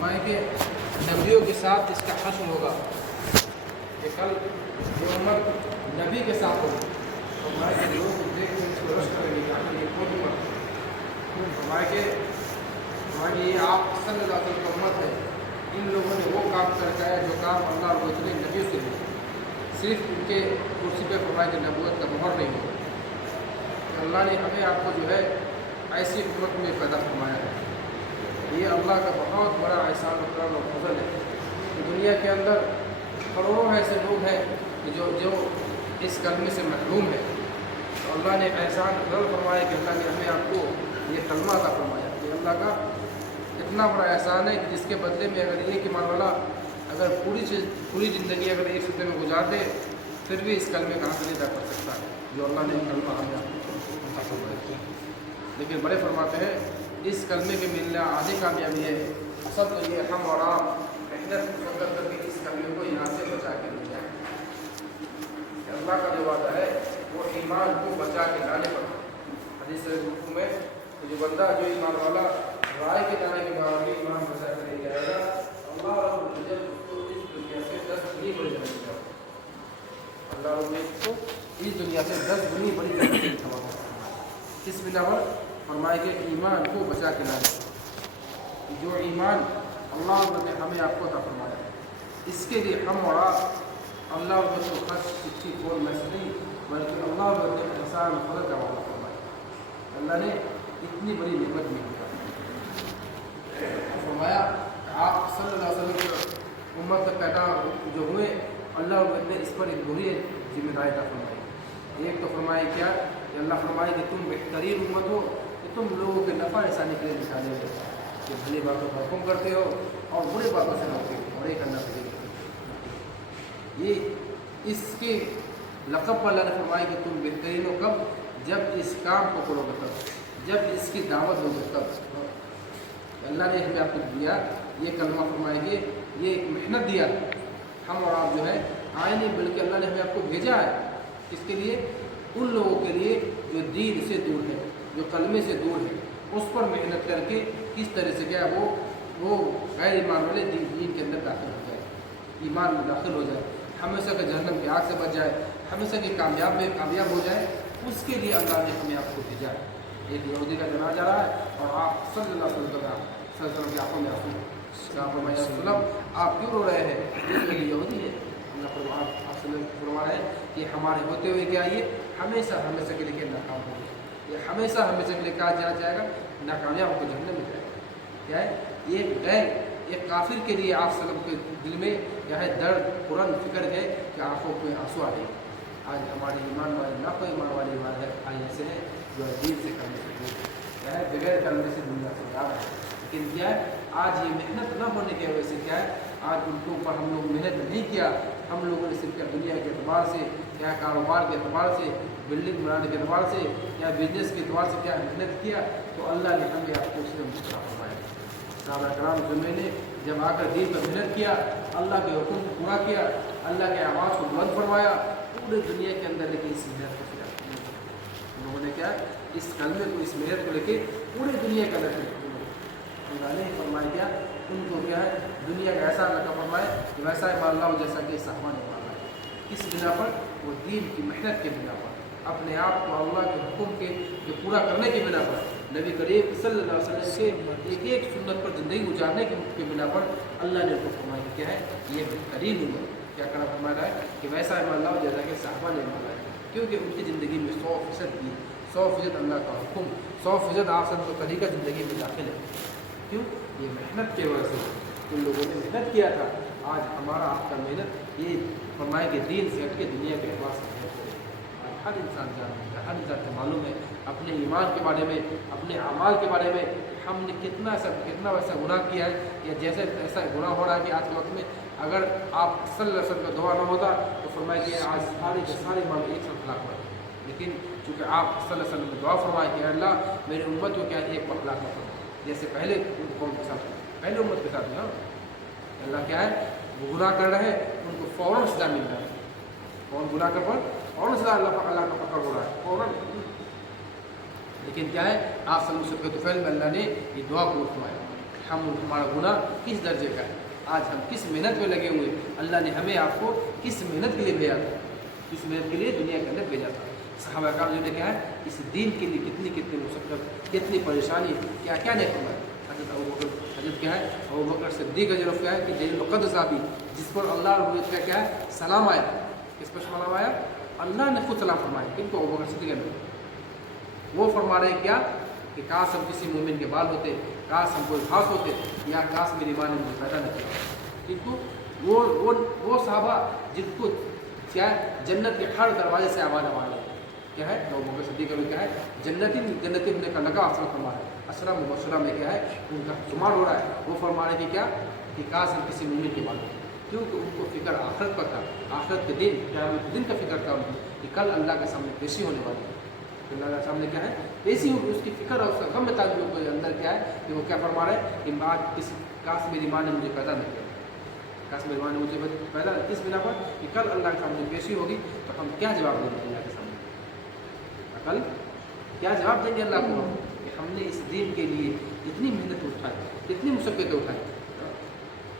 فرمائے کہ نبیوں کے ساتھ اس کا حشر ہوگا کہ کل یہ امت نبی کے ساتھ ہوگی. فرمائے کہ لوگ دیکھ کر اس کو رش کریں گے کہ یہ کون امت ہے. فرمائے کہ یہ آپ صلی اللہ علیہ وسلم کا امت ہے. ان لوگوں نے وہ کام کرکایا جو کام اللہ اور اتنے نبیوں سے ہوئے. صرف ان کے کرسی پہ فرمائے کہ نبوت کا مہر نہیں ہو. اللہ نے ہمیں آپ کو جو ہے ایسی امت میں پیدا فرمایا ہے. یہ اللہ کا بہت بڑا احسان و کرم اور فضل ہے کہ دنیا کے اندر کروڑوں ایسے لوگ ہیں کہ جو اس کلمے سے محروم ہے. تو اللہ نے احسان کرم فرمایا کہ اللہ نے ہمیں آپ کو یہ کلمہ عطا فرمایا. یہ اللہ کا اتنا بڑا احسان ہے کہ جس کے بدلے میں اگر ایک ایمان والا اگر پوری زندگی اگر ایک سطح میں گزار دے پھر بھی اس کلمے کا حق نہیں ادا کر سکتا جو اللہ نے کلمہ ہمیں عطا فرمایا. لیکن بڑے فرماتے ہیں اس کلمے کے ملنا آدھی کامیابی ہے. اصل تو یہ ہم اور آپ محنت کر کے اس کلمے کو یہاں سے بچا کے لے جائیں. اللہ کا جو وعدہ ہے وہ ایمان کو بچا کے لانے پر. حدیث رسول میں جو بندہ جو ایمان والا رائے کے جانے کے بعد بھی ایمان بچا کے لے جائے گا اللہ رب العزت اس کو اس دنیا سے 10 گنی بڑی جنت دے گا. اللہ رب العزت کو اس دنیا سے 10 گنی بڑی جنت دے گا. اس بنا پر فرمائے کہ ایمان کو بچا کے لانے جو ایمان اللہ رب نے ہمیں آپ کو عطا فرمایا اس کے لیے ہم اور آپ اللہ رب کو خرچ چٹھی کھول میں سے نہیں بلکہ اللہ رب نے احسان فضل کا وعدہ فرمایا. اللہ نے اتنی بڑی نعمت میں فرمایا آپ صلی اللہ علیہ وسلم کی امت سے پیدا جو ہوئے اللہ رب نے اس پر ایک بری ذمہ داری عطا فرمائی. ایک تو فرمائے کیا کہ اللہ فرمائے کہ تم بہترین امت ہو کہ تم لوگوں کے نفع احسانی کے لیے نکالے ہو کہ بھلی باتوں کا حکم کرتے ہو اور بری باتوں سے روکتے ہو اور ایک اللہ کے یہ اس کے لقب پر اللہ نے فرمایا کہ تم بہترین ہو کب جب اس کام کو کرو گے تب جب اس کی دعوت ہوگی تب. اللہ نے ہمیں آپ کو دیا یہ کلمہ فرمائے کہ یہ ایک محنت دیا ہم اور آپ جو ہے آئے نہیں بلکہ اللہ نے ہمیں آپ کو بھیجا ہے اس کے لیے ان لوگوں کے لیے جو دین سے دور ہے جو کلمے سے دور ہے اس پر محنت کر کے کس طرح سے کیا وہ غیر ایمان والے دین کے اندر داخل ہو جائے ایمان میں داخل ہو جائے ہمیشہ کے جہنم کی آگ سے بچ جائے ہمیشہ کی کامیاب ہو جائے. اس کے لیے اللہ نے ہمیں آپ کو بھیجا ہے. ایک یہودی کا جنازہ جا رہا ہے اور آپ صلی اللہ علیہ وسلم کی آنکھوں میں آنسو آپ کیوں رو رہے ہیں یہ یہودی ہے. آپ فرما رہے ہیں کہ ہمارے ہوتے ہوئے کیا یہ ہمیشہ کے لیے ناکام ہوگا. یہ ہمیشہ کے لیے کہا جائے گا ناکامیاب ہو کے جہنم میں جائے گا. کیا ہے یہ غیر ایک کافر کے لیے آپ وسلم کے دل میں کیا ہے درد قرآن فکر ہے کہ آنکھوں میں آنسو آ رہے ہیں. آج ہمارے ایمان والے نہ کوئی ایمان والے ایمان ہے آج ایسے ہیں جو دین سے کرنے سے دور کیا ہے بغیر کرنے سے دنیا سے جا رہا ہے. لیکن کیا ہے آج یہ محنت نہ ہونے کی وجہ سے کیا ہے آج ان کے اوپر ہم لوگ محنت نہیں کیا. ہم لوگوں نے صرف دنیا کے اعتبار سے کیا کاروبار کے اعتبار سے بلڈنگ بنانے کے اعتبار سے یا بزنس کے اعتبار سے کیا محنت کیا تو اللہ نے ہمیں آپ کو اس نے مشکل فرمایا. صحابہ کرام جمعے نے جب آ کر دین پر محنت کیا اللہ کے حکم کو پورا کیا اللہ کے آواز کو بلند فرمایا پورے دنیا کے اندر لیکن اس محنت کو کیا انہوں نے کیا اس کلمے کو اس محنت کو لے کے پورے دنیا کے اندر اللہ نے فرمایا کیا ان کو کیا ہے دنیا کا ایسا اللہ کا فرمائے کہ ویسا مان لاؤ جیسا کہ صحابہ نے مانا ہے. اس بنا پر وہ دین کی محنت کے بنا پر اپنے آپ کو اللہ کے حکم کے جو پورا کرنے کے بنا پر نبی کریم صلی اللہ علیہ وسلم کے ایک سنت پر زندگی گزارنے کے بنا پر اللہ نے ان کو فرمایا کیا ہے یہ بہترین ہوا کیا کرنا فرمایا ہے کہ ویسا مان لاؤ جیسا کہ صحابہ نے مانا ہے. کیونکہ ان کی زندگی میں 100% دی 100% اللہ کا حکم 100% آپ سب کا طریقہ زندگی میں داخل ہے. کیوں یہ محنت کی وجہ سے ان لوگوں نے محنت کیا تھا. آج ہمارا آپ کا محنت یہ فرمائے کہ دین سے ہٹ کے دنیا کے اعتبار سے محنت کرے. ہر انسان جانتا ہے ہر انسان کو معلوم ہے اپنے ایمان کے بارے میں اپنے اعمال کے بارے میں ہم نے کتنا ویسا گناہ کیا ہے یا جیسے ایسا گناہ ہو رہا ہے کہ آج کے وقت میں اگر آپ صلی اللہ علیہ وسلم کا دعا نہ ہوتا تو فرمائے کہ آج سارے کے سارے ایمان ایک ساتھ ہلاک ہوئے. لیکن چونکہ آپ صلی اللہ علیہ وسلم نے دعا فرمائے کہ اللہ میری امت کو کیا ایک پر ہلاک نہ کرو جیسے پہلے قوم کے ساتھ پہلے امت کے ساتھ نا اللہ کیا ہے وہ گناہ کر رہے ہیں ان کو فوراً سزا مل رہا ہے. کون گناہ کر پر فوراً سزا اللہ کا پکڑ ہو رہا ہے فوراً. لیکن کیا ہے آپ صلی اللہ علیہ وسلم کے طفیل میں اللہ نے یہ دعا کو فرمایا हमारा गुनाह किस दर्जे का है, आज हम किस मेहनत में लगे हुए, अल्लाह ने हमें आपको किस मेहनत के लिए भेजा था, किस मेहनत के लिए दुनिया के अंदर भेजा था। सहाबा कराम जो ने क्या है इस दीन के लिए कितनी मुशक्कत, कितनी परेशानी, क्या क्या नहीं फरमाया। हजरत क्या है अबू बकर सिद्दीक़ रज़ियल्लाहु अन्हु क्या है कि जलील क़द्र साहबी जिस पर अल्लाह का क्या है सलाम आया, किस पर सलाम आया, अल्लाह ने खुद सलाम फरमाया, किनको, अबू बकर सिद्दीक़ ने। वो फरमा रहे क्या कि काश हम किसी मोमिन के बाल होते, काश हम कोई घास होते, या काश मेरी माँ ने मुझे पैदा न किया। किनको, वो साहबा जिनको क्या है जन्नत के हर दरवाजे से आवाज़ आ रही है, क्या है अबू बकर सिद्दीक़ में क्या है जन्नती होने का लगा असर फरमा है, असरा मुबशरा में क्या है उनका शुमार हो रहा है। वो फरमा रहे कि क्या कि काश हम किसी मोमिन के बाल होते, क्योंकि उनको फिक्र आखिरत पर था, आखिरत के दिन, क़यामत के दिन का फिक्र था उनको कि कल अल्लाह के सामने पेशी होने वाली है, अल्लाह के सामने क्या है पेशी होगी, उसकी फिक्र और उसका गम था लोगों के अंदर क्या है कि वो क्या फरमा रहे हैं कि माँ किसी काश मेरी माँ ने मुझे पैदा नहीं किया, काश मेरी माँ ने मुझे पैदा किस बिना पर कि कल अल्लाह के सामने पेशी होगी तो हम क्या जवाब देंगे अल्लाह के सामने, कल क्या जवाब देंगे अल्लाह को कि हमने इस दीन के लिए कितनी मेहनत उठाई, कितनी मुशक्क़तें उठाई।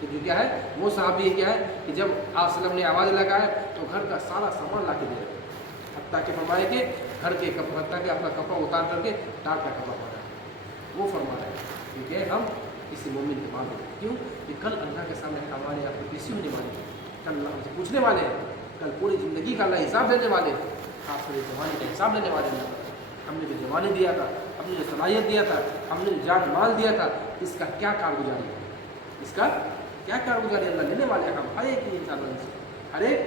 कि जो क्या है वो साहबी क्या है कि जब आप सल्लम ने आवाज़ लगाया तो घर का सारा सामान ला के दिया, हत्ता के फरमाए के घर के हत्ता के अपना कपड़ा उतार करके टाट का कपड़ा पहना, वो फरमा रहे हैं ठीक है हम किसी मोमिन के मांग रहे, क्यों कि कल अल्लाह के सामने हमारे आपको किसी होने वाले हैं, कल अल्लाह हमसे पूछने वाले हैं, कल पूरी ज़िंदगी का अल्लाह हिसाब देने वाले हैं, खास कर ज़माने का हिसाब लेने वाले हैं। हमने जो ज़माने दिया था, हमने जो सलाहियत दिया था, हमने जो जान माल दिया था, इसका क्या कारगुजारी है, इसका क्या कारगुजारी अल्लाह लेने वाले हैं। हम हर एक इंसान से हर एक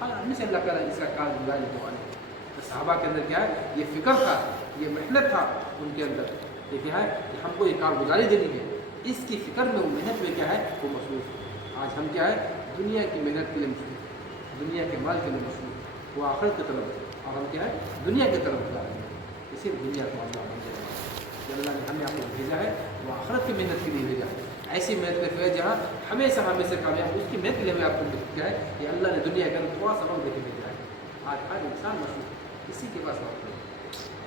हर आदमी से अल्लाह ताला इसका कारगुजारी लेने वाले हैं। तो सहाबा के अंदर क्या है ये फ़िक्र था, ये मेहनत था उनके अंदर, ये क्या है कि हमको ये कारगुजारी देनी है, इसकी फ़िक्र में वो मेहनत में क्या है वो मसरूफ़। आज हम क्या है दुनिया की मेहनत के लिए मसरूफ़, दुनिया के माल के लिए मसरूफ़, वो आखिरत की तरफ, और हम क्या है दुनिया की तरफ जा रहे हैं। इसी दुनिया को अल्लाह ने हमें आपको भेजा है वो आखिरत की मेहनत के लिए भेजा है, ऐसी मेहनत करते हैं जहाँ हमेशा हमेशा कामयाब, उसकी मेहनत के लिए हमें आपको क्या है कि अल्लाह ने दुनिया के अंदर थोड़ा सा वक्त देकर भेजा है। आज हर इंसान मशहूर, किसी के पास वक्त नहीं,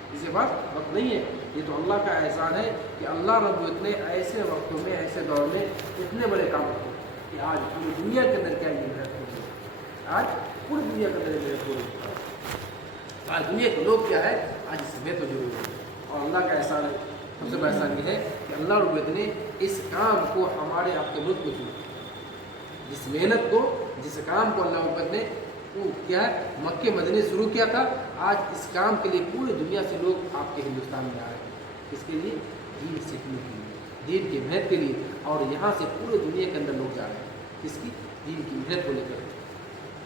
किसी के पास वक्त नहीं है। ये तो अल्लाह का एहसान है कि अल्लाह रब इतने ऐसे वक्तों में, ऐसे दौर में इतने बड़े काम होते हैं कि आज पूरी दुनिया के अंदर क्या ये मेहनत हो रही है, आज पूरी दुनिया के अंदर मेहनत हो रही है। आज दुनिया के लोग क्या है आज इस मेहनत को जरूरी है, और अल्लाह का एहसान है, सबसे बड़ा एहसान ये है कि अल्लाह रब ने इस काम को हमारे आपके मुल्क को चुना, जिस मेहनत को, जिस काम को अल्लाह रब ने वो क्या है मक्के मदीने शुरू किया था, आज इस काम के लिए पूरी दुनिया से लोग आपके हिंदुस्तान में आ रहे हैं, किसके लिए, दीन सीखने के लिए, दीन की मेहनत के लिए, और यहाँ से पूरी दुनिया के अंदर लोग जा रहे हैं, किसकी, दीन की मेहनत को लेकर,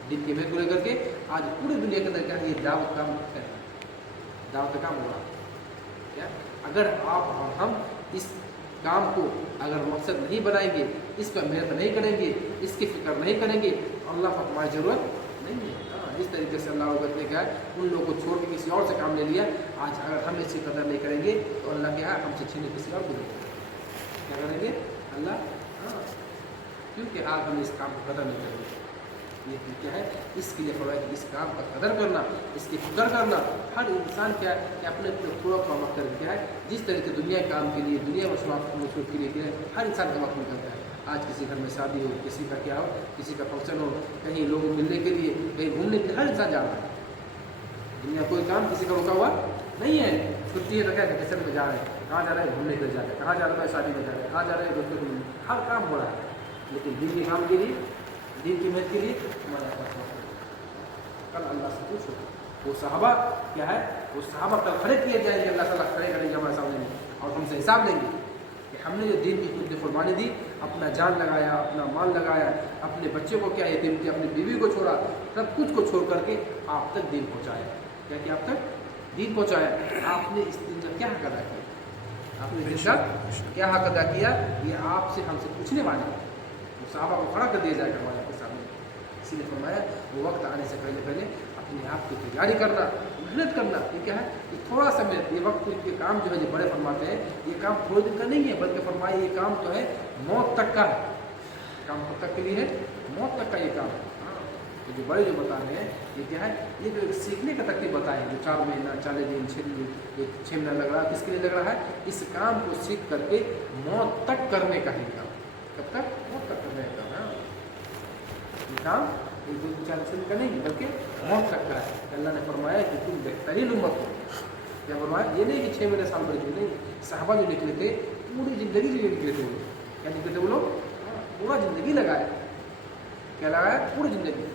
दीन की मेहनत को लेकर के आज पूरी दुनिया के अंदर क्या है ये दावत काम है, दावत काम हो रहा है क्या। अगर आप और हम इस काम को अगर मकसद नहीं बनाएंगे, इस पर मेहनत नहीं करेंगे, इसकी फ़िक्र नहीं करेंगे, अल्लाह को हमारी ज़रूरत नहीं है। इस तरीके से अल्लाह ने क्या है उन लोगों को छोड़ के किसी और से काम ले लिया। आज अगर हम इसकी कदर नहीं करेंगे तो अल्लाह क्या है हमसे छीने किसी और को देंगे, क्या करेंगे अल्लाह, क्योंकि आज हम इस काम को कदर नहीं करेंगे। ये क्या है इसके लिए फरमाया कि इस काम का कदर करना, इसकी फिक्र करना, हर इंसान क्या है कि अपने थोड़ा थोड़ा वक्त करके क्या है जिस तरह से दुनिया काम के लिए, दुनिया मसरूफ़ के लिए हर इंसान का वक्त निकलता है। आज किसी घर में शादी हो, किसी का क्या हो, किसी का फंक्शन हो, कहीं लोग मिलने के लिए, कहीं घूमने के लिए, हर इंसान जा रहा है। दुनिया कोई काम किसी का रुका हुआ नहीं है। छुट्टी है तो क्या वेकेशन में जा रहे हैं, कहाँ जा रहे हैं घूमने के लिए जा रहे हैं, कहाँ जा रहे हैं शादी में जा रहे हैं, कहाँ जा रहे हैं दोस्तों को मिलने, हर काम हो रहा है। लेकिन दिन के काम के लिए, दिन की मेहनत के लिए हमारा कल अल्लाह से पूछो। वो सहाबा क्या है, वो सहाबा कल खड़े किए जाएंगे, अल्लाह ताला खड़े करेंगे हमारे सामने में और हमसे हिसाब लेंगे कि हमने जो दीन की खुद कुर्बानी दी, अपना जान लगाया, अपना माल लगाया, अपने बच्चे को क्या यतीम किया, अपनी बीवी को छोड़ा, सब कुछ को छोड़ करके आप तक दीन पहुँचाया। क्या कि आप तक दीन पहुँचाया, आपने इस दिन का क्या हक अदा किया, आपने दिन का क्या हक अदा किया, ये आपसे हमसे पूछने वाले हैं। सहाबा को खड़ा कर दिया जाएगा हमारे आपके सामने। इसीलिए फरमाया वो वक्त आने से पहले पहले अपने आप की तैयारी करना, मेहनत करना। ये क्या है कि थोड़ा सा मेहनत, ये वक्त के काम जो है जो बड़े फरमाते हैं, ये काम थोड़े दिन का नहीं है, बल्कि फरमाए ये काम तो है मौत तक का है, काम कब तक के लिए है, मौत तक का ये काम है। तो जो बड़े जो बता रहे हैं ये क्या है, ये जो एक सीखने का तरकीब बताए हैं, जो 4 महीना 40 दिन 6 महीना लग रहा है, किसके लिए लग रहा है, इस काम को सीख करके मौत तक करने का ही काम। कब तक? मौत तक करने का काम है। ये काम 1-2-4 दिन का नहीं बल्कि मौत तक का है। अल्लाह ने फरमाया कि तुम बेहतरीन उम्मत हो। क्या फरमाया? ये नहीं कि 6 महीने साल भर जो नहीं, साहबा जो निकले थे पूरी ज़िंदगी के लिए निकले थे वो लोग। क्या निकले थे वो लोग? पूरा ज़िंदगी लगाया। क्या लगाया? पूरी ज़िंदगी।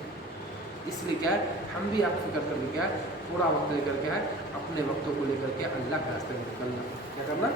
इसलिए क्या है, हम भी आप फिक्र करके क्या है, थोड़ा वक्त लेकर क्या है, अपने वक्तों को लेकर के अल्लाह के रास्ते में निकलना। क्या करना?